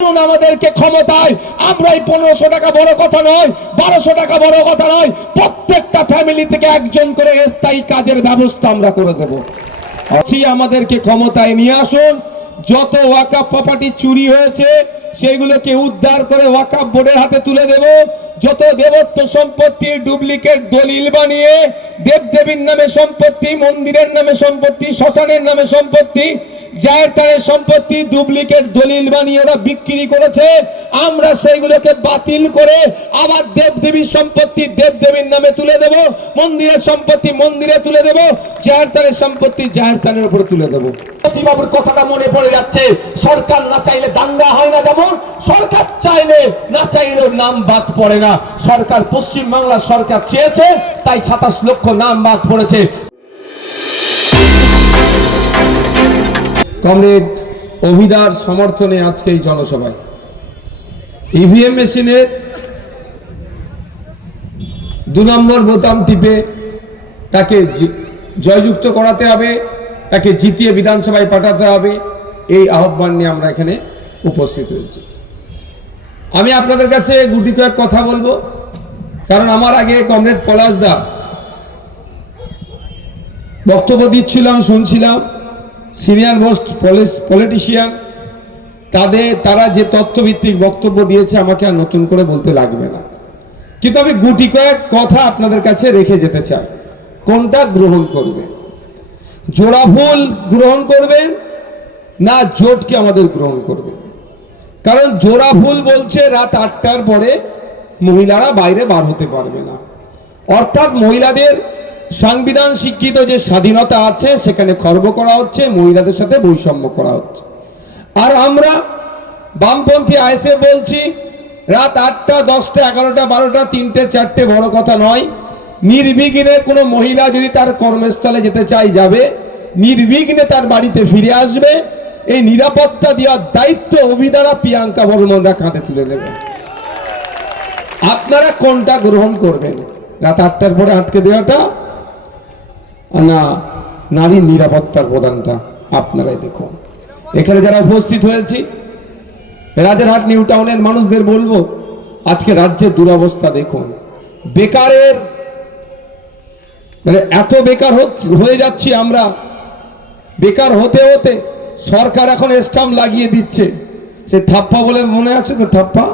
আমাদেরকে ক্ষমতায় আমরাই 1500 টাকা বড় কথা নয়, 1200 টাকা বড় কথা নয়, প্রত্যেকটা ফ্যামিলি থেকে একজন করে স্থায়ী কাজের ব্যবস্থা আমরা করে দেব। আমাদেরকে ক্ষমতায় নিয়ে আসুন, যত ওয়াকফ প্রপার্টি চুরি হয়েছে সেগুলোকে উদ্ধার করে ওয়াকফ বোর্ডের হাতে তুলে দেব। যত দেবত্ব সম্পত্তি ডুপ্লিকেট দলিল বানিয়ে দেবদেবীর নামে সম্পত্তি, মন্দিরের নামে সম্পত্তি, শ্মশানের নামে সম্পত্তি, জায়ের তারের সম্পত্তি ডুপ্লিকেট দলিল বানিয়ে ওরা বিক্রি করেছে, আমরা সেইগুলোকে বাতিল করে আবার দেবদেবীর সম্পত্তি দেবদেবীর নামে তুলে দেব, মন্দিরের সম্পত্তি মন্দিরে তুলে দেব, জায়ের তারের সম্পত্তি জায়ের তারের উপরে তুলে দেব। বাবুর কথাটা মনে পড়ে যাচ্ছে, সরকার না চাইলে দাঙ্গা হয় না, যেমন সরকার চাইলে না চাইলে নাম বাদ পড়ে না। সরকার পশ্চিম বাংলার সরকার চেয়েছে তাই 27 লক্ষ নাম বাদ পড়েছে। কমরেড অভিদার সমর্থনে আজকে এই জনসভায় ইভিএম মেশিনের 2 নম্বর বোতাম টিপে তাকে জয়যুক্ত করাতে হবে, তাকে জিতিয়ে বিধানসভায় পাঠাতে হবে, এই আহ্বান নিয়ে আমরা এখানে উপস্থিত হয়েছি। আমি আপনাদের কাছে গুটি কয়েক কথা বলবো, কারণ আমার আগে কমরেড পলাশ দা বক্তব্য দিচ্ছিলাম, শুনছিলাম, সিনিয়র মোস্ট পলিটিশিয়ান তারা যে তথ্যভিত্তিক বক্তব্য দিয়েছে আমাকে আর নতুন করে বলতে লাগবে না, কিন্তু আমি গুটি কয়েক কথা আপনাদের কাছে রেখে যেতে চাই। কোনটা গ্রহণ করবে? জোড়া ফুল গ্রহণ করবেন না জোটকে আমাদের গ্রহণ করবে? কারণ জোড়া ফুল বলছে রাত 8টার পরে মহিলারা বাইরে বার হতে পারবে না, অর্থাৎ মহিলাদের সংবিধান স্বীকৃত যে স্বাধীনতা আছে সেখানে খর্ব করা হচ্ছে, মহিলাদের সাথে বৈষম্য করা হচ্ছে। আর আমরা বামপন্থী আইএসএ বলছি রাত 8টা 10টা 11টা 12টা 3টে 4টে বড় কথা নয়, নির্বিঘ্নে কোনো মহিলা যদি তার কর্মস্থলে যেতে চায় যাবে, নির্বিঘ্নে তার বাড়িতে ফিরে আসবে। এই নিরাপত্তা দেওয়ার দায়িত্ব অভিদারা প্রিয়াঙ্কা বর্মনরা কাঁধে তুলে নেবে। আপনারা কোনটা গ্রহণ করবেন? রাত 8টার পরে আটকে দেওয়াটা না নারীর নিরাপত্তার প্রদানটা? আপনারাই দেখুন। এখানে যারা উপস্থিত হয়েছি রাজারহাট নিউ টাউনের মানুষদের বলবো, আজকে রাজ্যের দুরবস্থা দেখুন। বেকারের মানে এত বেকার হয়ে যাচ্ছি আমরা, বেকার হতে হতে সরকার এখন স্টাম্প লাগিয়ে দিচ্ছে, সে থাপ্পা বলে মনে আছে তো, থাপ্পা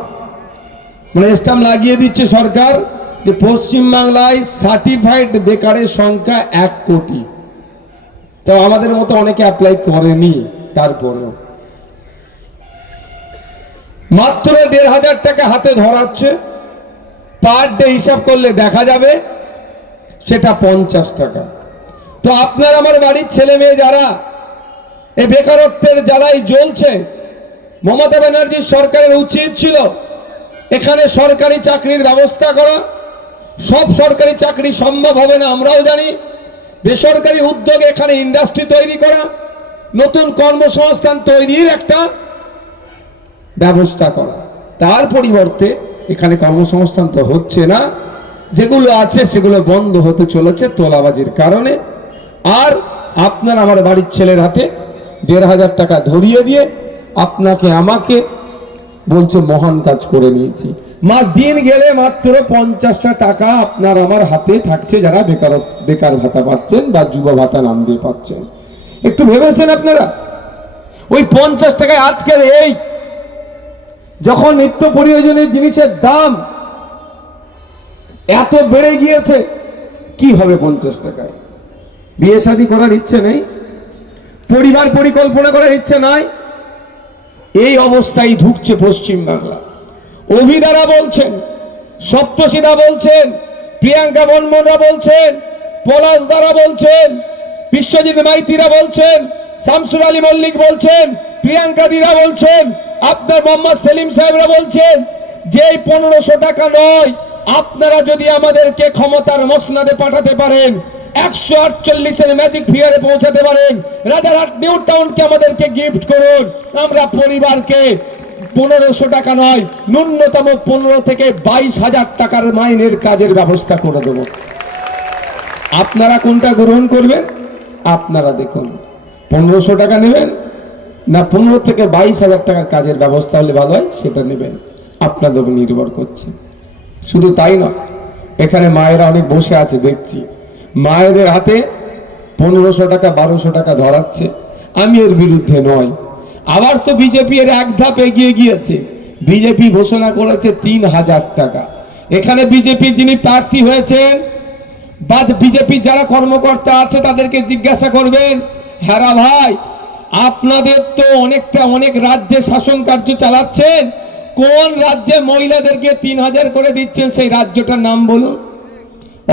মানে স্টাম্প লাগিয়ে দিচ্ছে সরকার যে পশ্চিমবাংলায় সার্টিফাইড বেকারের সংখ্যা 1 কোটি। তো আমাদের মতো অনেকে অ্যাপ্লাই করেনি, তারপরেও মাত্র 1,500 টাকা হাতে ধরাচ্ছে, পার ডে হিসাব করলে দেখা যাবে সেটা 50 টাকা। তো আপনার আমার বাড়ির ছেলে মেয়ে যারা এই বেকারত্বের জ্বালায় জ্বলছে, মমতা ব্যানার্জির সরকারের উচিত ছিল এখানে সরকারি চাকরির ব্যবস্থা করা। সব সরকারি চাকরি সম্ভব হবে না আমরাও জানি, বেসরকারি উদ্যোগে এখানে ইন্ডাস্ট্রি তৈরি করা, নতুন কর্মসংস্থান তৈরির একটা ব্যবস্থা করা। তার পরিবর্তে এখানে কর্মসংস্থান তো হচ্ছে না, যেগুলো আছে সেগুলো বন্ধ হতে চলেছে তোলাবাজির কারণে। আর আপনার আমার বাড়ির ছেলের হাতে 1,500 টাকা ধরিয়ে দিয়ে আপনাকে আমাকে বলছে মহান কাজ করে নিয়েছি। দিন গেলে মাত্র 50টা টাকা আপনার আমার হাতে থাকছে, যারা বেকার ভাতা পাচ্ছেন বা যুব ভাতা নাম দিয়ে পাচ্ছেন। একটু ভেবেছেন আপনারা? ওই 50 টাকায় আজকের এই যখন নিত্য প্রয়োজনীয় জিনিসের দাম এত বেড়ে গিয়েছে, কি হবে 50 টাকায়? বিয়ে শাদী করার ইচ্ছে নেই, পরিবার পরিকল্পনা করার ইচ্ছে নাই, এই অবস্থায় ঢুকছে পশ্চিম বাংলা। অভিদারা বলছেন, সপ্তশীদা বলছেন, প্রিয়াঙ্কা বর্মনরা বলছেন, পলাশ দ্বারা বলছেন, বিশ্বজিৎ মাইতিরা বলছেন, শামসুর আলী মল্লিক বলছেন, প্রিয়াঙ্কা দিরা বলছেন, আপনার মোহাম্মদ সেলিম সাহেবরা বলছেন যে এই 1500 টাকা নয়, আপনারা যদি আমাদেরকে ক্ষমতার মসনাদে পাঠাতে পারেন, 148-এর ম্যাজিক ফিগারে পৌঁছাতে পারেন, রাজারহাট নিউ টাউনকে আমাদেরকে গিফট করুন, আমরা পরিবারকে 1500 টাকা নয়, ন্যূনতম 15 থেকে 22,000 টাকার মাইনের কাজের ব্যবস্থা করে দেব। আপনারা কোনটা গ্রহণ করবেন? আপনারা দেখুন, 1500 টাকা নেবেন না 15 থেকে 22,000 টাকার কাজের ব্যবস্থা হলে ভালো হয় সেটা নেবেন, আপনাদের উপর নির্ভর করছে। শুধু তাই নয়, এখানে মায়েরা অনেক বসে আছে দেখছি, মায়েদের হাতে 1500 টাকা 1200 টাকা ধরাচ্ছে। আমি এর বিরুদ্ধে নয়। আবার তো বিজেপি এর এক ধাপ এগিয়ে গিয়েছে, বিজেপি ঘোষণা করেছে 3000 টাকা। এখানে বিজেপির যিনি প্রার্থী হয়েছেন বা বিজেপির যারা কর্মকর্তা আছে তাদেরকে জিজ্ঞাসা করবেন, হ্যাঁ ভাই আপনাদের তো অনেক রাজ্যে শাসন কার্য চালাচ্ছেন, কোন রাজ্যে মহিলাদেরকে 3000 করে দিচ্ছেন সেই রাজ্যটার নাম বলুন।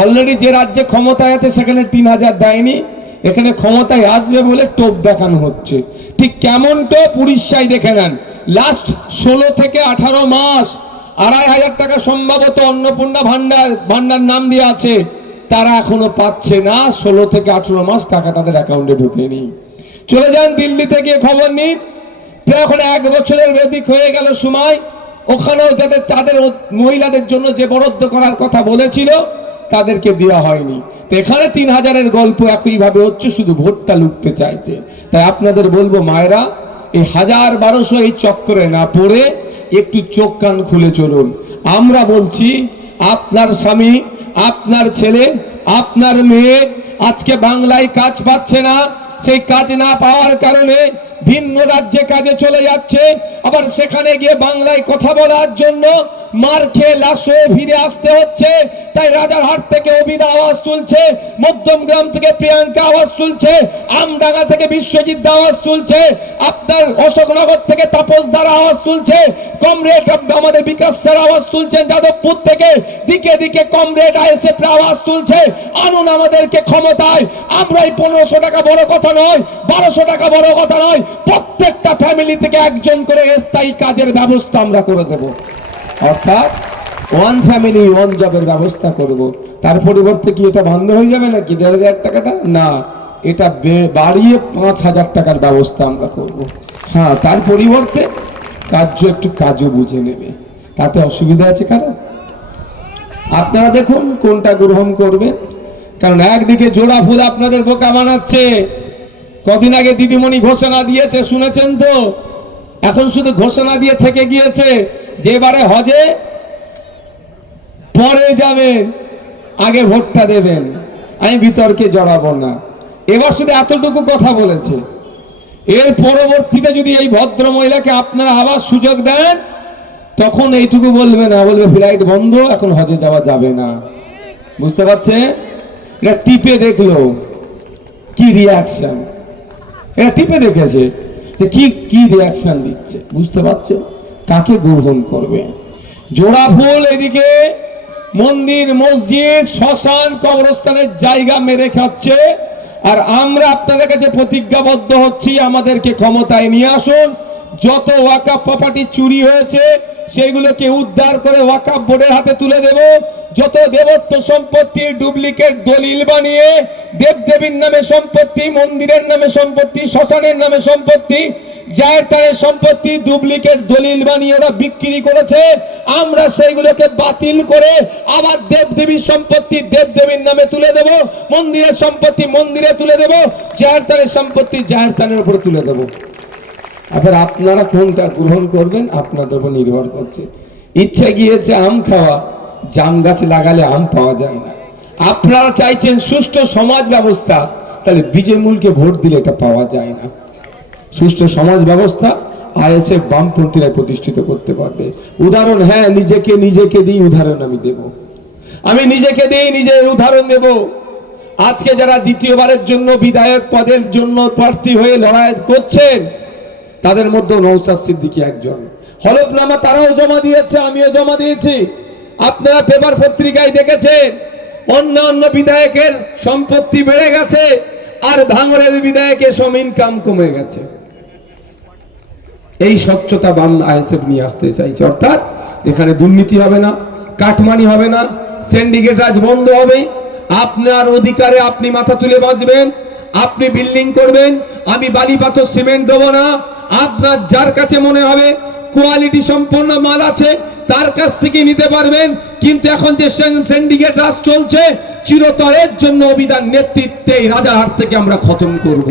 অলরেডি যে রাজ্যে ক্ষমতায় আছে সেখানে 3000 দেয়নি, এখানে ক্ষমতায় আসবে বলে টোপ দেখানো হচ্ছে। ঠিক কেমন টোপ উড়িষ্যায় দেখে নেন, লাস্ট 16 থেকে 18 মাস 2500 টাকা সম্ভবত অন্নপূর্ণা ভান্ডার নাম দিয়ে আছে, তারা এখনো পাচ্ছে না। 16 থেকে 18 মাস টাকা তাদের অ্যাকাউন্টে ঢোকেনি। চলে যান দিল্লিতে গিয়ে খবর নিন, প্রায় এখন 1 বছরের বেদিক হয়ে গেল সময়, ওখানেও যাদের তাদের মহিলাদের জন্য যে বরাদ্দ করার কথা বলেছিল তাদেরকে দেওয়া হয়নি। তো এখানে 3000-এর গল্প একইভাবে হচ্ছে, শুধু ভোটটা লুটতে চাইছে। তাই আপনাদের বলবো মায়েরা, এই 1000-1200 এই চক্করে না পড়ে একটু চোখ কান খুলে চলুন। আমরা বলছি আপনার স্বামী, আপনার ছেলে, আপনার মেয়ে আজকে বাংলায় কাজ পাচ্ছে না, সেই কাজ না পাওয়ার কারণে ভিন্ন রাজ্যে কাজে চলে যাচ্ছে, আবার সেখানে গিয়ে বাংলায় কথা বলার জন্য মার খেয়ে লাশ হয়ে ফিরে আসতে হচ্ছে। তাই রাজারহাট থেকে অবিদা আওয়াজ তুলছে, মধ্যমগ্রাম থেকে প্রিয়াঙ্কা আওয়াজ তুলছে, আমডাঙ্গা থেকে বিশ্বজিৎ আওয়াজ তুলছে, আপনার অশোকনগর থেকে তাপসদার আওয়াজ তুলছে, কমরেড আমাদের বিকাশ স্যার আওয়াজ তুলছেন, যাদবপুর থেকে দিকে দিকে কমরেড আইএসএফ আওয়াজ তুলছে, আনুন আমাদেরকে ক্ষমতায়। আমরা এই 1500 টাকা বড় কথা নয়, 1200 টাকা বড় কথা নয়, প্রত্যেকটা ফ্যামিলি থেকে একজন করে স্থায়ী কাজের ব্যবস্থা আমরা করে দেব, অর্থাৎ ওয়ান ফ্যামিলি ওয়ান জবের ব্যবস্থা করব। তার পরিবর্তে কি এটা বন্ধ হয়ে যাবে নাকি 1500 টাকাটা? না, এটা বাড়িয়ে 5000 টাকার ব্যবস্থা আমরা করব। হ্যাঁ, তার পরিবর্তে একটু কাজও বুঝে নেবে, তাতে অসুবিধা আছে কারো? আপনারা দেখুন কোনটা গ্রহণ করবেন। কারণ একদিকে জোড়া ফুল আপনাদের বোকা বানাচ্ছে। কদিন আগে দিদিমণি ঘোষণা দিয়েছে, শুনেছেন তো? এখন শুধু ঘোষণা দিয়ে থেকে গিয়েছে যে এবারে হজে পরে যাবেন, আগে ভোটটা দেবেন। আমি বিতর্কে জড়াবো না, এবার শুধু এতটুকু কথা বলেছে। এর পরবর্তীতে যদি এই ভদ্র মহিলাকে আপনারা আবার সুযোগ দেন, তখন এইটুকু বলবে না, বলবে ফ্লাইট বন্ধ, এখন হজে যাওয়া যাবে না। বুঝতে পারছেন? এটা টিপে দেখলো কি রিয়াকশন, এটা টিপে দেখেছে যে কি রিয়াকশন দিচ্ছে। বুঝতে পারছে কাকে গ্রহণ করবে? জোড়া ফুল এদিকে মন্দির, মসজিদ, শ্মশান, কবরস্থানের জায়গা মেরে খাচ্ছে, আর আমরা আপনাদের কাছে প্রতিজ্ঞাবদ্ধ হচ্ছি, আমাদেরকে ক্ষমতায় নিয়ে আসুন। যত ওয়াকাফ প্রপার্টি চুরি হয়েছে সেইগুলোকে উদ্ধার করে ওয়াকাফ বোর্ডের হাতে তুলে দেব। যত দেবত্ব সম্পত্তি ডুপ্লিকেট দলিল বানিয়ে দেবদেবীর নামে সম্পত্তি, মন্দিরের নামে সম্পত্তি, শ্মশানের নামে সম্পত্তি, জায়ের তারের সম্পত্তি ডুপ্লিকেট দলিল বানিয়ে ওরা বিক্রি করেছে, আমরা সেইগুলোকে বাতিল করে আবার দেবদেবীর সম্পত্তি দেবদেবীর নামে তুলে দেব, মন্দিরের সম্পত্তি মন্দিরে তুলে দেব, জায়ের তারের সম্পত্তি জায়ের তারের উপরে তুলে দেব। আবার আপনারা কোনটা গ্রহণ করবেন আপনাদের উপর নির্ভর করছে। ইচ্ছে গিয়েছে আম খাওয়া, জাম গাছ লাগালে আম পাওয়া যায় না। আপনারা চাইছেন সুষ্ঠু সমাজ ব্যবস্থা, তাহলে বিজয়মূলকে ভোট দিলে এটা পাওয়া যায় না। সুষ্ঠু সমাজ ব্যবস্থা আইএসএফ বামপন্থীরা প্রতিষ্ঠিত করতে পারবে। উদাহরণ, হ্যাঁ, নিজেকে দিই উদাহরণ আমি দেব, আমি নিজেকে দিই নিজের উদাহরণ দেব। আজকে যারা দ্বিতীয়বারের জন্য বিধায়ক পদের জন্য প্রার্থী হয়ে লড়াই করছেন, তাদের মধ্যে নওশাদ সিদ্দিকী একজন। হলফনামা তারাও জমা দিয়েছে, আমিও জমা দিয়েছি। আপনারা পেপার পত্রিকায় দেখেছেন অন্য বিধায়কের সম্পত্তি বেড়ে গেছে, আর ভাঙড়ের বিধায়কের সম ইনকাম কমে গেছে। এই স্বচ্ছতা বাম আইএসএফ নিয়ে আসতে চাইছে, অর্থাৎ এখানে দুর্নীতি হবে না, কাটমানি হবে না, সিন্ডিকেট রাজ বন্ধ হবে। আপনার অধিকারে আপনি মাথা তুলে বাঁচবেন, আপনি বিল্ডিং করবেন, আমি বালি পাথর সিমেন্ট দেবো না। আপনার যার কাছে মনে হবে কোয়ালিটি সম্পন্ন মাল আছে তার কাছ থেকে নিতে পারবেন, কিন্তু এখন যে সিন্ডিকেট রাজ চলছে চিরতরের জন্য অভিধান নেতৃত্বে রাজারহাট থেকে আমরা খতম করব।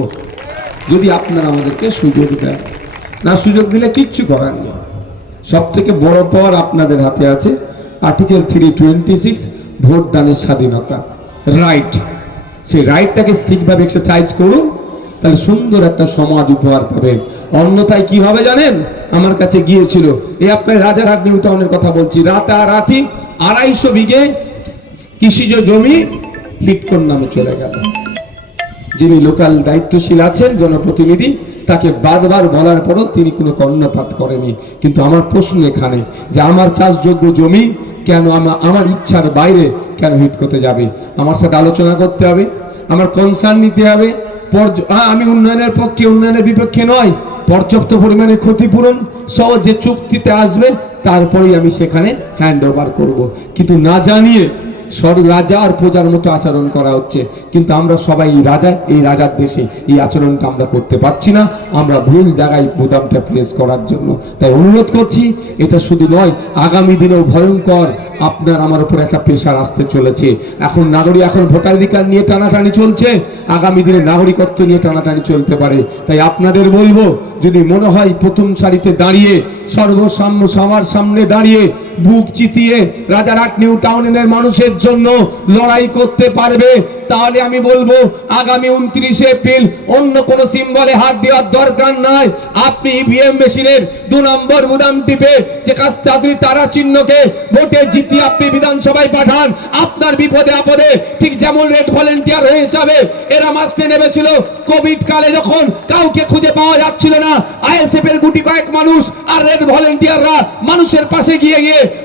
যদি আপনারা আমাদেরকে সুযোগ দেন। না সুযোগ দিলে কিচ্ছু করার নেই। সব থেকে বড় পাওয়ার আপনাদের হাতে আছে, আর্টিকেল 326, ভোট দানের স্বাধীনতা, রাইট। সেই রাইটটাকে ঠিকভাবে এক্সারসাইজ করুন, তাহলে সুন্দর একটা সমাজ উপহার পাবেন। অন্যথায় কি হবে জানেন? আমার কাছে গিয়েছিল, এই আপনার রাজারহাট নিউ টাউনের কথা বলছি, রাতারাতি 250 বিঘে কৃষিজ জমি হিটকোর নামে চলে গেল। যিনি লোকাল দায়িত্বশীল আছেন, জনপ্রতিনিধি, তাকে বারবার বলার পরও তিনি কোনো কর্ণপাত করেনি। কিন্তু আমার প্রশ্ন এখানে যে আমার চাষযোগ্য জমি কেন আমার ইচ্ছার বাইরে কেন হিটকোতে যাবে? আমার সাথে আলোচনা করতে হবে, আমার কনসার্ন নিতে হবে। আমি উন্নয়নের পক্ষে, উন্নয়নের বিপক্ষে নয়। পর্যাপ্ত পরিমাণে ক্ষতিপূরণ সহ যে চুক্তিতে আসবে তারপরেই আমি সেখানে হ্যান্ড ওভার করবো। কিন্তু না জানিয়ে রাজা আর প্রজার মতো আচরণ করা হচ্ছে। কিন্তু আমরা সবাই রাজা, এই রাজার দেশে এই আচরণটা আমরা করতে পারছি না। আমরা ভুল জায়গায় বোতামটা প্রেস করার জন্য। তাই অনুরোধ করছি, এটা শুধু নয়, আগামী দিনেও ভয়ঙ্কর আপনার আমার উপর একটা প্রেশার আসতে চলেছে। এখন ভোটাধিকার নিয়ে টানাটানি চলছে, আগামী দিনে নাগরিকত্ব নিয়ে টানাটানি চলতে পারে। তাই আপনাদের বলবো, যদি মনে হয় প্রথম সারিতে দাঁড়িয়ে সবার সামনে দাঁড়িয়ে বুক চিতিয়ে রাজারহাট নিউ টাউনের মানুষের জন্য লড়াই করতে পারবে, তাহলে আমি বলবো আগামী 29 এপ্রিল অন্য কোনো সিম্বলে হাত দেওয়ার দরকার নাই। আপনি ইভিএম মেশিনের 2 নম্বর বোতাম টিপে যে কাস্তাদুরি তারা চিহ্নকে ভোটে জিতিয়ে আপনি বিধানসভায় পাঠান। আপনার বিপদে আপদে, ঠিক যেমন রেড ভলেন্টিয়ার হয়ে হিসাবে এরা মাস্টে নেমেছিল কোভিড কালে, যখন কাউকে খুঁজে পাওয়া যাচ্ছিল না, আইএসএফ এর গুটি কয়েক মানুষ আর রেড ভলেন্টিয়াররা মানুষের পাশে গিয়ে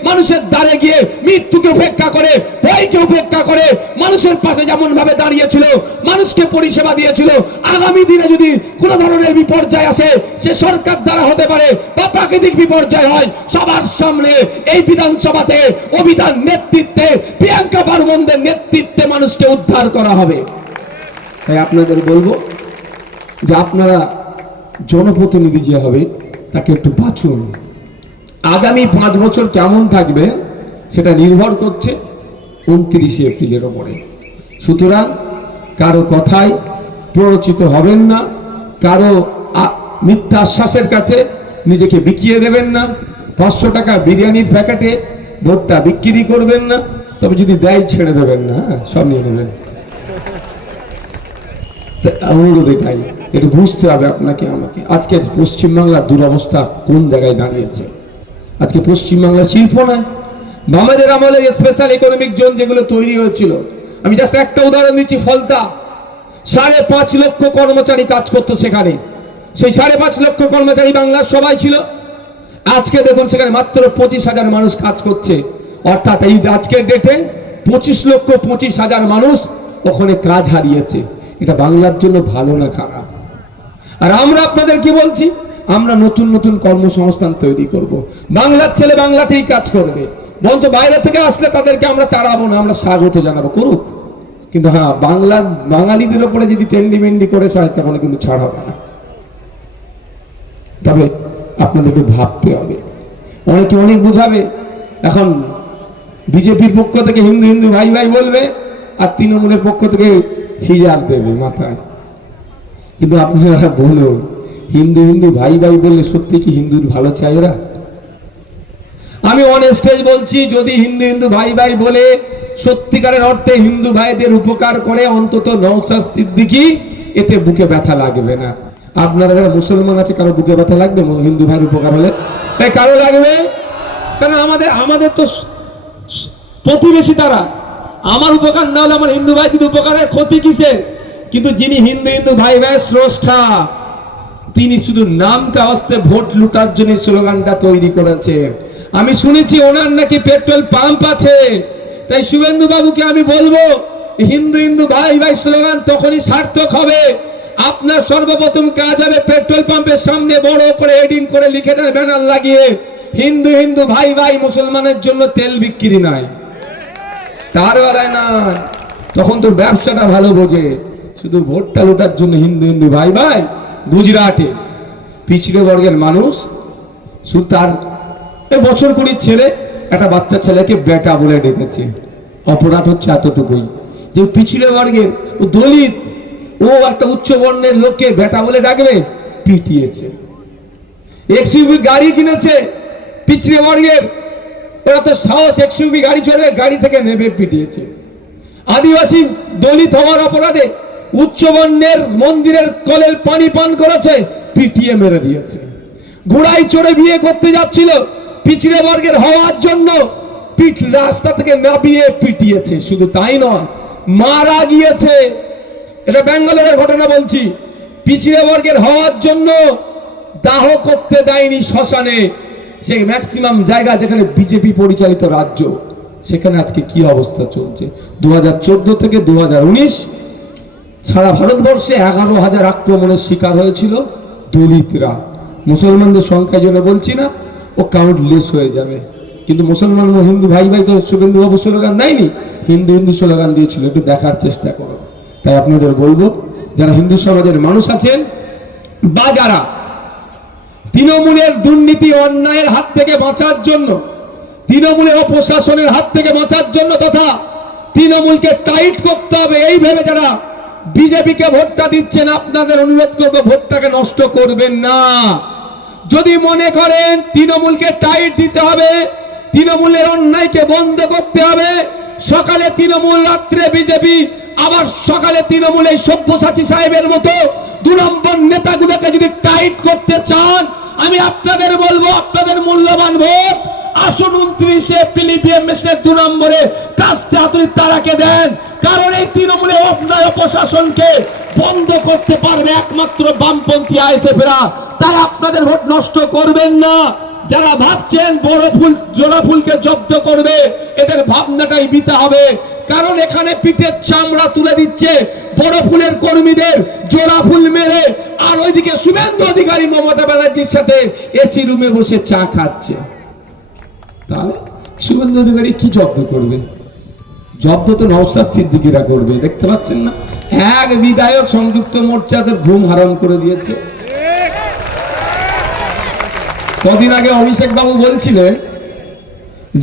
মানুষের দ্বারে গিয়ে মৃত্যুকে উপেক্ষা করে, ভয়কে উপেক্ষা করে মানুষের পাশে যেমন ভাবে দাঁড়িয়েছিল, মানুষকে পরিষেবা দিয়েছিল। আগামী দিনে যদি কোন ধরনের বিপর্যয় আসে, সে সরকার দ্বারা হতে পারে বা প্রাকৃতিক বিপর্যয় হয়, সবার সামনে এই বিধানসভাতে অভিধান নেতৃত্বে প্রিয়াঙ্কা বর্মনদের নেতৃত্বে মানুষকে উদ্ধার করা হবে। তাই আপনাদের বলবো যে আপনারা জনপ্রতিনিধি যে হবে তাকে একটু বাছুন। আগামী 5 বছর কেমন থাকবে সেটা নির্ভর করছে 29 এপ্রিলের ওপরে। সুতরাং কারো কথায় প্ররোচিত হবেন না, কারো মিথ্যা আশ্বাসের কাছে নিজেকে বিকিয়ে দেবেন না। 500 টাকা বিরিয়ানির প্যাকেটে ভোটটা বিক্রি করবেন না, তবে যদি দেয় ছেড়ে দেবেন না, সব নিয়ে নেবেন। অনুরোধ এটাই, একটু বুঝতে হবে আপনাকে আমাকে। আজকের পশ্চিমবাংলার দুরবস্থা কোন জায়গায় দাঁড়িয়েছে। আজকে পশ্চিমবাংলা শিল্প নয়, বামেদের আমলে স্পেশাল ইকোনমিক জোন যেগুলো তৈরি হয়েছিল, আমি জাস্ট একটা উদাহরণ দিচ্ছি, ফলতা 5.5 লক্ষ কর্মচারী কাজ করতো সেখানে। সেই 5.5 লক্ষ কর্মচারী বাংলার সবাই ছিল। আজকে দেখুন সেখানে মাত্র 25,000 মানুষ কাজ করছে। অর্থাৎ এই আজকের ডেটে 25,25,000 মানুষ ওখানে কাজ হারিয়েছে। এটা বাংলার জন্য ভালো না খারাপ? আর আমরা আপনাদের কি বলছি, আমরা নতুন নতুন কর্মসংস্থান তৈরি করব। বাংলার ছেলে বাংলাতেই কাজ করবে, বরঞ্চ বাইরে থেকে আসলে তাদেরকে আমরা তাড়াবো না, আমরা স্বাগত জানাবো, করুক। কিন্তু হ্যাঁ, বাঙালিদের উপরে যদি টেন্ডিমেন্ডি করে তখন কিন্তু ছাড় হবে না। তবে আপনাদেরকে ভাবতে হবে, অনেকে অনেক বুঝাবে। এখন বিজেপির পক্ষ থেকে হিন্দু হিন্দু ভাই ভাই বলবে, আর তৃণমূলের পক্ষ থেকে হিজাব দেবে মাথায়। কিন্তু আপনারা বলুন, হিন্দু হিন্দু ভাই ভাই বললে সত্যি কি হিন্দুর ভালো চায় এরা? আমি অনেস্টেজ বলছি, যদি হিন্দু হিন্দু ভাই ভাই বলে সত্যিকারের অর্থে হিন্দু ভাইদের উপকার করে, অন্তত নওশাদ সিদ্দিকী এতে বুকে ব্যথা লাগবে না। আপনারা যারা মুসলমান আছে, কারো বুকে ব্যথা লাগবে হিন্দু ভাইয়ের উপকার হলে? কারো লাগবে? কারণ আমাদের তো প্রতিবেশী তারা। আমার উপকার না হলে আমার হিন্দু ভাই যদি উপকারের ক্ষতি কিসের? কিন্তু যিনি হিন্দু হিন্দু ভাই ভাই স্রষ্টা, তিনি শুধু নামটা আসতে ভোট লুটার জন্য স্লোগানটা তৈরি করেছেন। আমি শুনেছি ওনার নাকি পেট্রোল পাম্প আছে। তাই শুভেন্দু বাবুকে আমি বলবো, হিন্দু হিন্দু ভাই ভাই স্লোগান তখনই সার্থক হবে, আপনার সর্বপ্রথম কাজ হবে পেট্রোল পাম্পের সামনে বড় করে হেডিং করে লিখে দেন, ব্যানার লাগিয়ে, হিন্দু হিন্দু ভাই ভাই, মুসলমানের জন্য তেল বিক্রি নাই, তার বেলায় না। তখন তো ব্যবসাটা ভালো বোঝে। শুধু ভোটটা লুটার জন্য হিন্দু হিন্দু ভাই ভাই। গুজরাটে পিছড়ে বর্গের মানুষ, শুধু তার বছর 20 ছেলে একটা বাচ্চা ছেলেকে বেটা বলে ডেকেছে। অপরাধ হচ্ছে এতটুকুই যে পিছড়ে বর্গের, দলিত, ও একটা উচ্চ বর্ণের লোককে বেটা বলে ডাকবে, পিটিয়েছে। এক্সইউভি গাড়ি কিনেছে পিছড়ে বর্গের, ওরা তো সাহস এক্সইউভি গাড়ি চড়ে গাড়ি থেকে নেমে পিটিয়েছে। আদিবাসী দলিত হওয়ার অপরাধে উচ্চ বর্ণের মন্দিরের কলের পানি পান করেছে, পিটিয়ে মেরে দিয়েছে। ঘোড়ায় চড়ে বিয়ে করতে যাচ্ছিল, পিছড়ে বর্গের হওয়ার জন্য পিঠ রাস্তা থেকে নামিয়ে পিটিয়েছে। শুধু তাই নয়, মারা গিয়েছে। এটা ব্যাঙ্গালোরের ঘটনা বলছি। পিছড়ে বর্গের হওয়ার জন্য দাহ করতে দেয়নি শ্মশানে। সে ম্যাক্সিমাম জায়গা যেখানে বিজেপি পরিচালিত রাজ্য, সেখানে আজকে কি অবস্থা চলছে। 2014 থেকে 2019 সারা ভারতবর্ষে 11,000 আক্রমণের শিকার হয়েছিল দলিতরা। মুসলমানদের সংখ্যার জন্য বলছি না, ও কাউন্টলেস হয়ে যাবে। কিন্তু মুসলমান ও হিন্দু ভাই ভাই তো শুভেন্দু বাবু স্লোগান দেয়নি, হিন্দু হিন্দু স্লোগান দিয়েছিল। একটু দেখার চেষ্টা করো। তাই আপনাদের বলবো, যারা হিন্দু সমাজের মানুষ আছেন বা যারা তৃণমূলের দুর্নীতি অন্যায়ের হাত থেকে বাঁচার জন্য, তৃণমূলের অপশাসনের হাত থেকে বাঁচার জন্য তথা তৃণমূলকে টাইট করতে হবে এই ভেবে যারা বিজেপিকে ভোটটা দিচ্ছেন, আপনাদের অনুরোধ করবো ভোটটাকে নষ্ট করবেন না। যদি মনে করেন তৃণমূলকে টাইট দিতে হবে, তৃণমূলের অন্যায়কে বন্ধ করতে হবে, সকালে তৃণমূল রাত্রে বিজেপি, আবার সকালে তৃণমূল এই সব্যসাচী সাহেবের মতো 2 নম্বর নেতাগুলোকে যদি টাইট করতে চান, আমি আপনাদের বলবো আপনাদের মূল্যবান ভোট আসুন 29 এপ্রিল ইভিএম মেশিনের 2 নম্বরে কাস্তে হাতুড়ি তারাকে দেন। কারণ এই তৃণমূলের অন্যায় প্রশাসনকে বন্ধ করতে পারবে একমাত্র বামপন্থী আইএসএফরা। তাই আপনাদের ভোট নষ্ট করবেন না। যারা ভাবছেন বড় ফুল জোড়া ফুলকে জব্দ করবে, এদের ভাবনাটাই বিতা হবে। কারণ এখানে পিঠের চামড়া তুলে দিচ্ছে বড় ফুলের কর্মীদের, জোড়া ফুল মেরে, আর ওইদিকে শুভেন্দু অধিকারী মমতা ব্যানার্জির সাথে এসি রুমে বসে চা খাচ্ছে। তাহলে শুভেন্দু অধিকারী কি জব্দ করবে? জব্দ তো নওশাদ সিদ্দিকীরা করবে। দেখতে পাচ্ছেন না, এক বিধায়ক সংযুক্ত মোর্চাদের ঘুম হারাম করে দিয়েছে। কদিন আগে অভিষেক বাবু বলছিলেন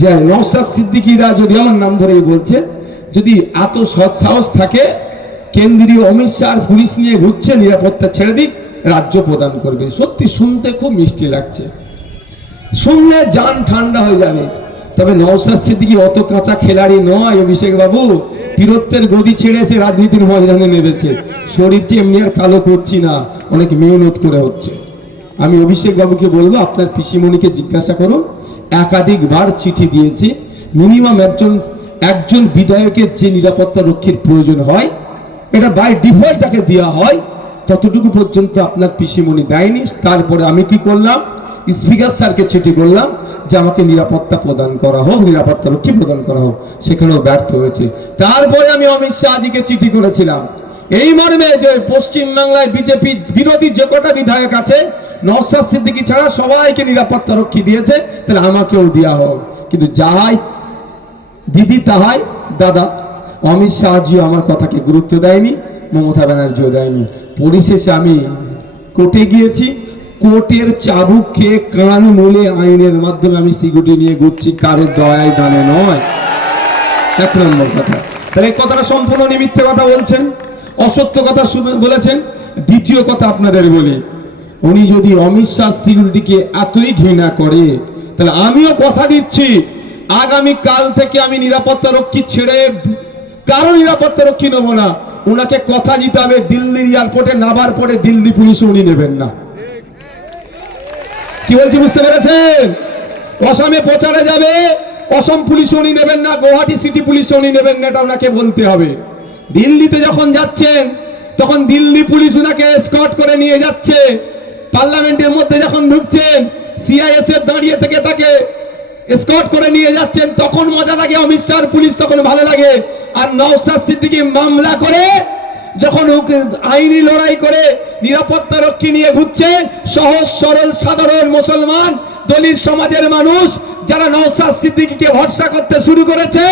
যে নওশাদ সিদ্দিকীরা, যদি আমার নাম ধরেই বলছে, যদি এত সৎ সাহস থাকে কেন্দ্রীয় অমিত শাহ পুলিশ নিয়ে ঘুরছে, নিরাপত্তা ছেড়ে দিক, রাজ্য প্রদান করবে। সত্যি শুনতে খুব মিষ্টি লাগছে, শুনলে জান ঠান্ডা হয়ে যাবে। তবে নওশাদ সিদ্দিকী অত কাঁচা খেলাড়ি নয় অভিষেক বাবু। বীরত্বের গদি ছেড়েছে, রাজনীতির ময়দানে নেমেছে। শরীরটি এমনি আর কালো করছি না, অনেক মেহনত করে হচ্ছে। আমি অভিষেক বাবুকে বলবো, আপনার পিসিমণিকে জিজ্ঞাসা করুন, একাধিকবার চিঠি দিয়েছি। মিনিমাম একজন বিধায়কের যে নিরাপত্তা রক্ষীর প্রয়োজন হয়, এটা বাই ডিফল্ট তাকে দেওয়া হয়, ততটুকু পর্যন্ত আপনার পিসিমণি দেয়নি। তারপরে আমি কি করলাম, স্পিকার স্যারকে চিঠি করলাম যে আমাকে নিরাপত্তা প্রদান করা হোক, নিরাপত্তা রক্ষী প্রদান করা হোক, সেখানেও ব্যর্থ হয়েছে। তারপরে আমি অমিত শাহজিকে চিঠি করেছিলাম এই মর্মে যে পশ্চিমবাংলায় বিজেপি বিরোধী যে কটা বিধায়ক আছে, নওশাদ সিদ্দিকী ছাড়া সবাইকে নিরাপত্তা রক্ষী দিয়েছে, তাহলে আমাকেও দেওয়া হোক। কিন্তু যাহাই বিধি তাহাই দাদা, অমিত শাহজিও আমার কথাকে গুরুত্ব দেয়নি, মমতা ব্যানার্জিও দেয়নি। পরিশেষে আমি কোর্টে গিয়েছি, কোর্টের চাবুক খেয়ে কান মুলে আইনের মাধ্যমে আমি সিকিউরিটি নিয়ে ঘুরছি, কারোর দয়ায় দানে নয়। 1 নম্বর কথা। তাহলে এই কথাটা সম্পূর্ণ মিথ্যে কথা বলছেন, অসত্য কথা বলেছেন। দ্বিতীয় কথা আপনাদের বলি, উনি যদি অমিত শাহ সিকিউরিটিকে এতই ঘৃণা করে, তাহলে আমিও কথা দিচ্ছি আগামী কাল থেকে আমি নিরাপত্তা রক্ষী ছেড়ে কারো নিরাপত্তা রক্ষী নেব না। ওনাকে কথা দিতে হবে, দিল্লির এয়ারপোর্টে নামার পরে দিল্লি পুলিশ উনি নেবেন না। কি বলছি বুঝতে পেরেছেন? অসমে প্রচারে যাবে, অসম পুলিশ উনি নেবেন না, গুয়াহাটি সিটি পুলিশ উনি নেবেন না, এটা ওনাকে বলতে হবে। দিল্লিতে যখন যাচ্ছেন তখন দিল্লি পুলিশ ওনাকে এসকর্ট করে নিয়ে যাচ্ছে। পার্লামেন্টের মধ্যে যখন ঢুকছেন, সিআইএসএফ দাঁড়িয়ে থেকে তাকে এসকর্ট করে নিয়ে যাচ্ছেন, তখন মজা লাগে। অমিত শাহর পুলিশ তখন ভালো লাগে। আর নওশাদ সিদ্দিকী মামলা করে যখন আইনি লড়াই করে নিরাপত্তা রক্ষী নিয়ে ঘুরছে, সহজ সরল সাধারণ মুসলমান দলিত সমাজের মানুষ যারা নওশাদ সিদ্দিকীকে ভরসা করতে শুরু করেছে,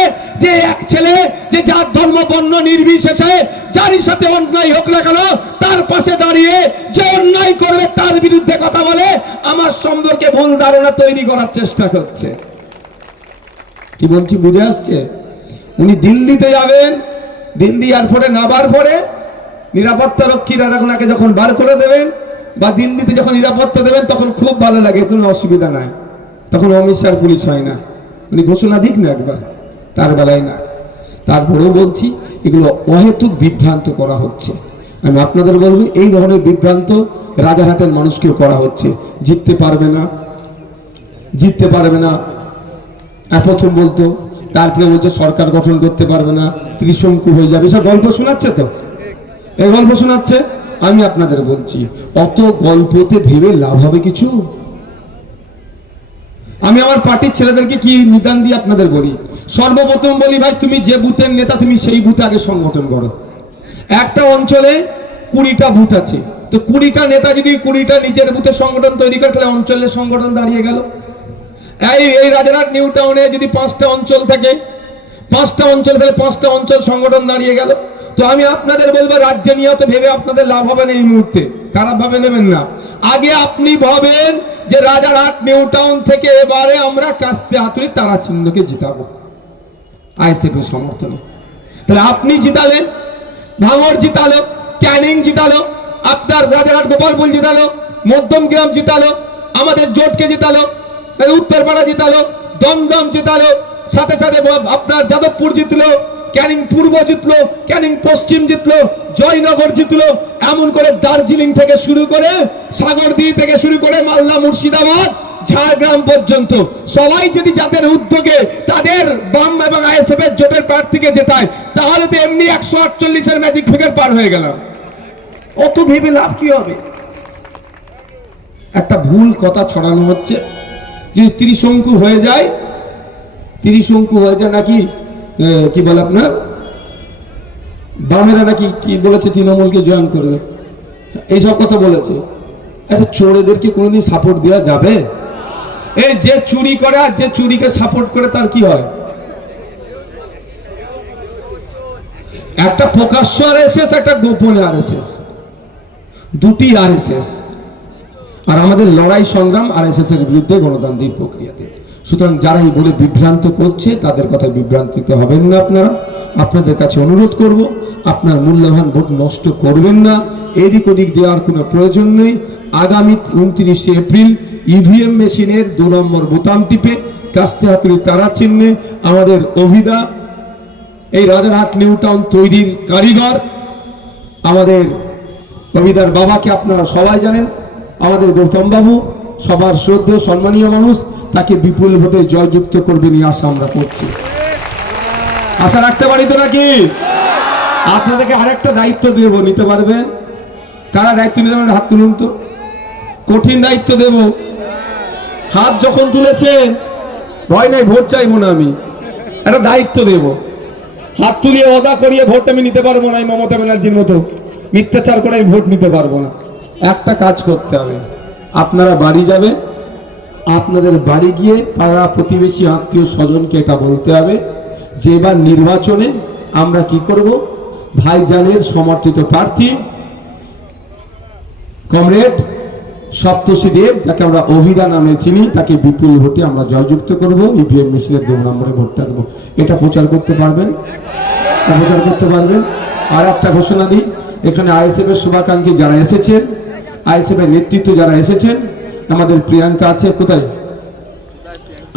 যে এক ছেলে যে যার ধর্ম বর্ণ নির্বিশেষে যারই সাথে অন্যায় হোক না কেন তার পাশে দাঁড়িয়ে যে অন্যায় করবে তার বিরুদ্ধে কথা বলে, আমার সম্পর্কে ভুল ধারণা তৈরি করার চেষ্টা করছে। কি বলছি বুঝে আসছে? উনি দিল্লিতে যাবেন, দিল্লি এয়ারপোর্টে নামার পরে নিরাপত্তা রক্ষীরা ওনাকে যখন বার করে দেবেন বা দিল্লিতে যখন নিরাপত্তা দেবেন তখন খুব ভালো লাগে, কোনো অসুবিধা নাই, তখন অমিত শাহ পুলিশ হয় না, উনি ঘোষণা দিক না একবার, তার বেলায় না। তারপরেও বলছি এগুলো অহেতুক বিভ্রান্ত করা হচ্ছে। আমি আপনাদের বলবো এই ধরনের বিভ্রান্ত রাজারহাটের মানুষকেও করা হচ্ছে। জিততে পারবে না, জিততে পারবে না প্রথম বলতো, তারপরে বলছে সরকার গঠন করতে পারবে না, ত্রিশঙ্কু হয়ে যাবে, সব গল্প শোনাচ্ছে। তো এই গল্প শোনাচ্ছে। আমি আপনাদের বলছি অত গল্পতে ভেবে লাভ হবে কিছু? আমি আমার পার্টির ছেলেদেরকে কি নিদান দিয়ে আপনাদের বলি, সর্বপ্রথম বলি ভাই তুমি যে বুথের নেতা তুমি সেই বুথে আগে সংগঠন করো। একটা অঞ্চলে 20টা বুথ আছে, তো 20টা নেতা যদি 20টা নিজের বুথের সংগঠন তৈরি করে তাহলে অঞ্চলের সংগঠন দাঁড়িয়ে গেল। এই রাজারহাট নিউ টাউনে যদি 5টা অঞ্চল থাকে, 5টা অঞ্চল, তাহলে 5টা অঞ্চল সংগঠন দাঁড়িয়ে গেল। তো আমি আপনাদের বলবো রাজ্য নিয়ে তো ভেবে আপনাদের লাভ হবে না, এই মুহূর্তে খারাপ ভাবে নেবেন না। আগে আপনি ভাবেন যে রাজারহাট নিউ টাউন থেকে এবারে আমরা কাস্তে হাতুড়ি তারা চিহ্নকে জিতাবো আইএসএফ এর সমর্থনে। তাহলে আপনি জিতালেন, ভাঙড় জিতালো, ক্যানিং জিতালো, আপনার রাজারহাট গোপালপুর জিতালো, মধ্যমগ্রাম জিতালো, আমাদের জোটকে জিতালো, উত্তরপাড়া জিতালো, দমদম জিতালো, সাথে সাথে আপনার যাদবপুর জিতলো, ক্যানিং পূর্ব জিতলো, ক্যানিং পশ্চিম জিতলো, জয়নগর জিতলো, এমন করে দার্জিলিং থেকে শুরু করে সাগরদিঘি থেকে শুরু করে মালদা, মুর্শিদাবাদ, ঝাড়গ্রাম পর্যন্ত সবাই যদি যাদের উদ্যোগে তাদের বাম এবং আইএসএফ এর জোটের প্রার্থীকে জেতায়, তাহলে তো এমনি 148 এর ম্যাজিক ফিগার পার হয়ে গেলাম। অত ভেবে লাভ কি হবে? একটা ভুল কথা ছড়ানো হচ্ছে, যদি ত্রিশঙ্কু হয়ে যায়, ত্রিশঙ্কু হয়ে যায় নাকি কি বলে আপনার বামেরা নাকি কি বলেছে তৃণমূলকে জয়েন করবে, এইসব কথা বলেছে। আচ্ছা চোরেদেরকে কোনোদিন সাপোর্ট দেওয়া যাবে? এই যে চুরি করে আর যে চুরিকে সাপোর্ট করে তার কি হয়? একটা প্রকাশ্য আরএসএস, একটা গোপন আরএসএস, দুটি আরএসএস। আর আমাদের লড়াই সংগ্রাম আরএসএস এর বিরুদ্ধে গণতান্ত্রিক প্রক্রিয়াতে। সুতরাং যারা এই বলে বিভ্রান্ত করছে তাদের কথায় বিভ্রান্তিতে হবেন না আপনারা। আপনাদের কাছে অনুরোধ করব, আপনার মূল্যবান ভোট নষ্ট করবেন না, এদিক ওদিক দেওয়ার কোনো প্রয়োজন নেই। আগামী 29শে এপ্রিল ইভিএম মেশিনের 2 নম্বর বোতাম টিপে কাস্তে হাতুড়ি তারা চিহ্নে আমাদের অভিদা, এই রাজারহাট নিউ টাউন তৈরির কারিগর আমাদের অভিদার বাবাকে আপনারা সবাই জানেন, আমাদের গৌতম বাবু সবার শ্রদ্ধেয় সম্মানীয় মানুষ, তাকে বিপুল ভোটে জয়যুক্ত করবে নিয়ে আশা আমরা করছি। আশা রাখতে পারি তো নাকি? আপনাদেরকে আরেকটা দায়িত্ব দেব, নিতে পারবেন? কারা দায়িত্ব নিতে পারবেন? হাত তুলুন তো। কঠিন দায়িত্ব দেব, হাত যখন তুলেছেন ভয় নাই, ভোট চাইবো না, আমি একটা দায়িত্ব দেব। হাত তুলিয়ে অদা করিয়ে ভোট আমি নিতে পারবো না, মমতা ব্যানার্জির মতো মিথ্যাচার করে আমি ভোট নিতে পারবো না। একটা কাজ করতে হবে, আপনারা বাড়ি যাবেন, আপনাদের বাড়ি গিয়ে পাড়া প্রতিবেশী আত্মীয় স্বজনকে এটা বলতে হবে যে এবার নির্বাচনে আমরা কি করব, ভাইজানের সমর্থিত প্রার্থী কমরেড সপ্তর্ষি দেব, যাকে আমরা অভিদা নামে চিনি, তাকে বিপুল ভোটে আমরা জয়যুক্ত করব, ইভিএম মেশিনের 2 নম্বরে ভোটটা দেবো। এটা প্রচার করতে পারবেন? প্রচার করতে পারবেন? আর একটা ঘোষণা দিই, এখানে আইএসএফ এর শুভাকাঙ্ক্ষী যারা এসেছেন, আইএসএফ এর নেতৃত্ব যারা এসেছেন, আমাদের প্রিয়াঙ্কা আছে, কোথায়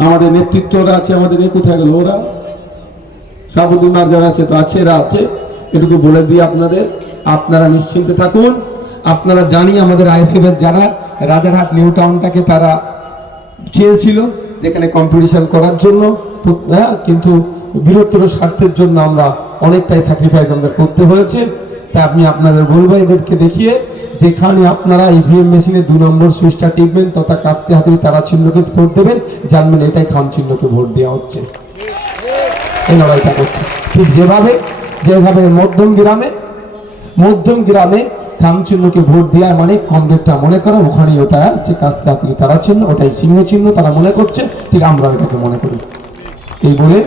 আমাদের নেতৃত্বরা আছে, আমাদের এই কোথায় গেল ওরা, সাবুদ্দিন আর যারা আছে তো আছে, এরা আছে, এটুকু বলে দিই আপনাদের, আপনারা নিশ্চিন্তে থাকুন। আপনারা জানি আমাদের আইএসএফ এর যারা রাজারহাট নিউ টাউনটাকে তারা চেয়েছিল যেখানে কম্পিটিশন করার জন্য, কিন্তু বৃহত্তর স্বার্থের জন্য আমরা অনেকটাই স্যাক্রিফাইস আমাদের করতে হয়েছে। তাই আমি আপনাদের বলবো এদেরকে দেখিয়ে, যেখানে আপনারা ইভিএম মেশিনে 2 নম্বর সুইচটা টিপবেন তথা কাস্তে হাতুড়ি তারা চিহ্নকে ভোট দেবেন, জানবেন এটাই খাম চিহ্নকে ভোট দেওয়া হচ্ছে, এই লড়াইটা করছে। ঠিক যেভাবে মধ্যম গ্রামে থাম চিহ্নকে ভোট দেওয়া মানে কমরেডটা মনে করো ওখানে ওটা হচ্ছে কাস্তে হাতুড়ি তারা চিহ্ন, ওটাই সিংহ চিহ্ন তারা মনে করছে, ঠিক আমরা এটাকে মনে করি। এই বলে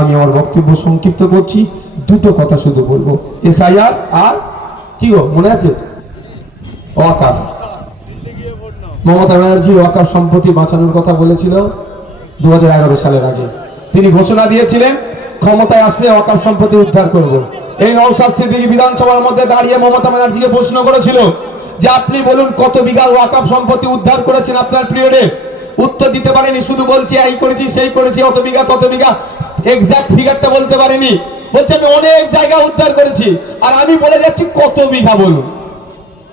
আমি আমার বক্তব্য সংক্ষিপ্ত করছি। দুটো কথা শুধু বলবো, এসআইআর আর কি গো মনে আছে, ওয়াকাফ। মমতা ব্যানার্জি ওয়াকাফ সম্পত্তি বাঁচানোর কথা বলেছিল 2011 সালের আগে। তিনি ঘোষণা দিয়েছিলেন ক্ষমতায় আসলে ওয়াকফ সম্পত্তি উদ্ধার করব। এই নওশাদ সিদ্দিকী বিধানসভার মধ্যে দাঁড়িয়ে মমতা ব্যানার্জিকে প্রশ্ন করেছিল যে আপনি বলুন কত বিঘা ওয়াকফ সম্পত্তি উদ্ধার করেছেন আপনার পিরিয়ডে। উত্তর দিতে পারেনি, শুধু বলছে এই করেছি সেই করেছি, অত বিঘা তত বিঘা, এক্সাক্ট ফিগারটা বলতে পারেনি। বলছে আমি অনেক জায়গা উদ্ধার করেছি, আর আমি বলে যাচ্ছি কত বিঘা বলুন।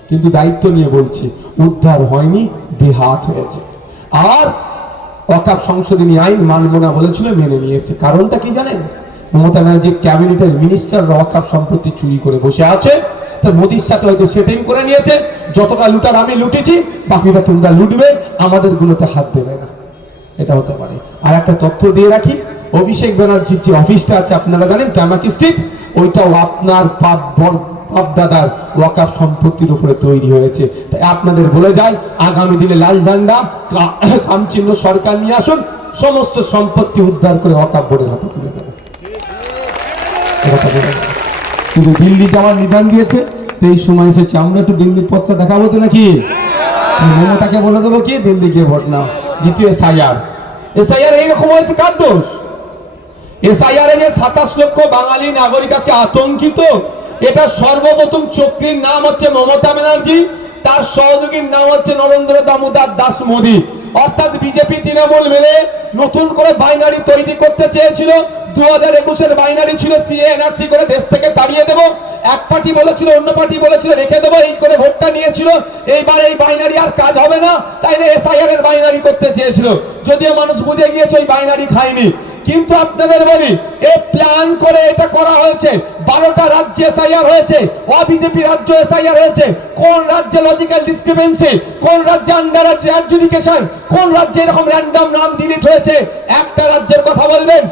কিন্তু দায়িত্ব নিয়ে বলছি উদ্ধার হয়নি, বেহাত হয়েছে। আর ওয়াকফ সংশোধনী আইন মানব না বলেছিল, মেনে নিয়েছে। কারণটা কি জানেন? মমতা ব্যানার্জি ক্যাবিনেটের মিনিস্টাররা ওয়াকফ সম্পত্তি চুরি করে বসে আছে, তো মোদির সাথে হয়তো সেটিং করে নিয়েছে, যতটা লুটার আমি লুটেছি বাকিটা তোমরা লুটবে, আমাদের গুলোতে হাত দেবে না, এটা হতে পারে। আর একটা তথ্য দিয়ে রাখি, অভিষেক ব্যানার্জির যে অফিসটা আছে আপনারা জানেন কামাকি স্ট্রিট, ওইটাও আপনার বাপ দাদার ওয়াকফ সম্পত্তির উপরে তৈরি হয়েছে। তাই আপনাদের বলে যায় আগামী দিনে লাল ঝান্ডা খামচিহ্ন সরকার নিয়ে আসুন, সমস্ত সম্পত্তি উদ্ধার করে ওয়াকফ বোর্ডের হাতে তুলে দেবে। কিন্তু দিল্লি যাওয়ার নিদান দিয়েছে, তো এই সময় এসেছে আমরা একটু দিল্লির পথটা দেখাবো তো নাকি? মমতাকে বলে দেবো কি দিল্লি গিয়ে ভোট নাও। দ্বিতীয় এসআইআর এইরকম হয়েছে, কার দোষ? এসআইআর এ যে 27 লক্ষ বাঙালি নাগরিক আজকে আতঙ্কিত, এটা সর্বপ্রথম চক্রীর নাম হচ্ছে মমতা ব্যানার্জি, তার সহযোগীর নাম হচ্ছে নরেন্দ্র দামোদর দাস মোদী। অর্থাৎ বিজেপি তৃণমূল মিলে নতুন করে বাইনারি তৈরি করতে চেয়েছিল। 2021-এর বাইনারি ছিল সিএ এনআরসি করে দেশ থেকে তাড়িয়ে দেব, এক পার্টি বলেছিল অন্য পার্টি বলেছিল রেখে দেবো, এই করে ভোটটা নিয়েছিল। এইবার এই বাইনারি আর কাজ হবে না, তাই এসআইআর এর বাইনারি করতে চেয়েছিল। যদিও মানুষ বুঝে গিয়েছে ওই বাইনারি খায়নি। কিন্তু আপনাদের বলি এই প্ল্যান করে এটা করা হয়েছে। 12টা রাজ্যে এসআইআর হয়েছে, বিজেপি রাজ্য এসআইআর হয়েছে। কোন রাজ্যে লজিক্যাল ডিসক্রিপেন্সি, কোন রাজ্যে আন্ডার অ্যাডজুডিকেশন, কোন রাজ্যে এরকম র্যান্ডম নাম ডিলিট হয়েছে? একটা রাজ্যের কথা বলবেন,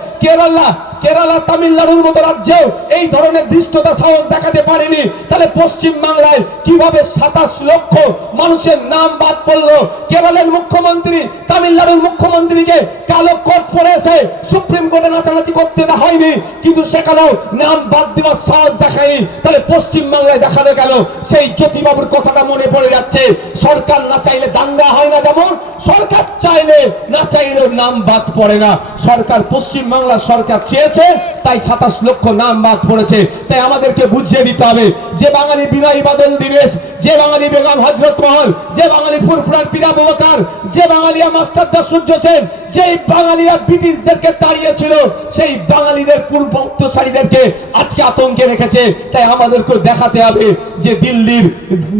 কেরালা তামিলনাড়ুর মতো রাজ্যেও এই ধরনের ধৃষ্টতা সাহস দেখাতে পারেনি। তাহলে পশ্চিম বাংলায় কিভাবে 27 লক্ষ মানুষের নাম বাদ পড়লো? কেরলের মুখ্যমন্ত্রী তামিলনাড়ুর মুখ্যমন্ত্রীকে কালো কোট পরে এসে সুপ্রিম কোর্টে নাচানাচি করতে দেওয়া হয়নি, কিন্তু সেখানেও নাম বাদ দেওয়ার সাহস দেখায়নি। তাহলে পশ্চিম বাংলায় দেখানো গেল সেই জ্যোতিবাবুর কথাটা মনে পড়ে যাচ্ছে, সরকার না চাইলে দাঙ্গা হয় না, যেমন সরকার চাইলে না চাইলেও নাম বাদ পড়ে না। সরকার পশ্চিম বাংলার সরকার চেয়েছে, তাই 27 লক্ষ নাম বাদ পড়েছে। তাই আমাদেরকে বুঝিয়ে দিতে হবে যে বাঙালি বিনয় বাদল দীনেশ, যে বাঙালি বেগম হযরত মহল, যে বাঙালি ফুরফুরার পীর আবু বকর, যে বাঙালিয়া মাস্টারদা সূর্য সেন, যে বাঙালিরা ব্রিটিশদেরকে তাড়িয়েছিল, সেই বাঙালিদের পূর্ব উত্তরসারীদেরকে আজকে আতঙ্কে রেখেছে। তাই আমাদেরকে দেখাতে হবে যে দিল্লির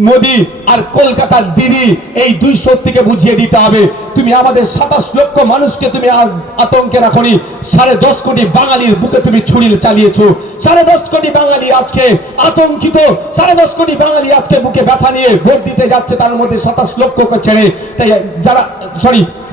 মোদি আর কলকাতার দিদি, এই দুই শক্তিকে বুঝিয়ে দিতে হবে তুমি আমাদের 27 লক্ষ মানুষকে তুমি আতঙ্কে রাখনি, 10.5 কোটি বাঙালির বুকে তুমি ছুরি চালিয়েছো। 10.5 কোটি বাঙালি আজকে আতঙ্কিত, 10.5 কোটি বাঙালি আজকে বুকে ব্যথা নিয়ে ভোট দিতে যাচ্ছে, তার মধ্যে 27 লক্ষকে ছেড়ে। তাই যারা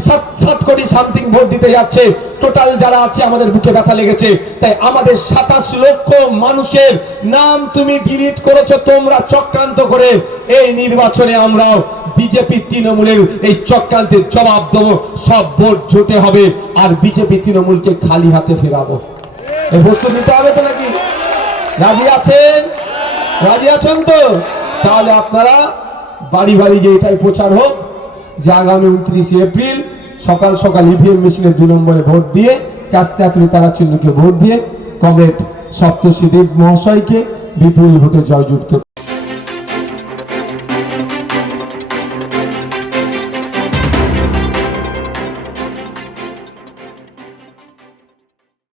7 কোটি সামথিং ভোট দিতে যাচ্ছে, টোটাল যারা আছে আমাদের বুকে ব্যথা লেগেছে। তাই আমাদের 27 লক্ষ মানুষের নাম তুমি ডিলিট করেছো তোমরা চক্রান্ত করে। এই নির্বাচনে আমরাও বিজেপি তৃণমূলের এই চক্রান্তের জবাব দেবো, সব ভোট জোটে হবে, আর বিজেপি তৃণমূলকে খালি হাতে ফেরাবো। এই বস্তু নিতে হবে তো নাকি? রাজি আছেন? রাজি আছেন তো? তাহলে আপনারা বাড়ি বাড়ি যে এটাই প্রচার হোক যে আগামী 29 এপ্রিল সকাল সকাল ইভিএম মেশিনে 2 নম্বরে ভোট দিয়ে কাস্তে আতুলি তারা চিহ্নকে ভোট দিয়ে কমরেড সপ্তর্ষি দেব মহাশয়কে বিপুল ভোটে জয়যুক্ত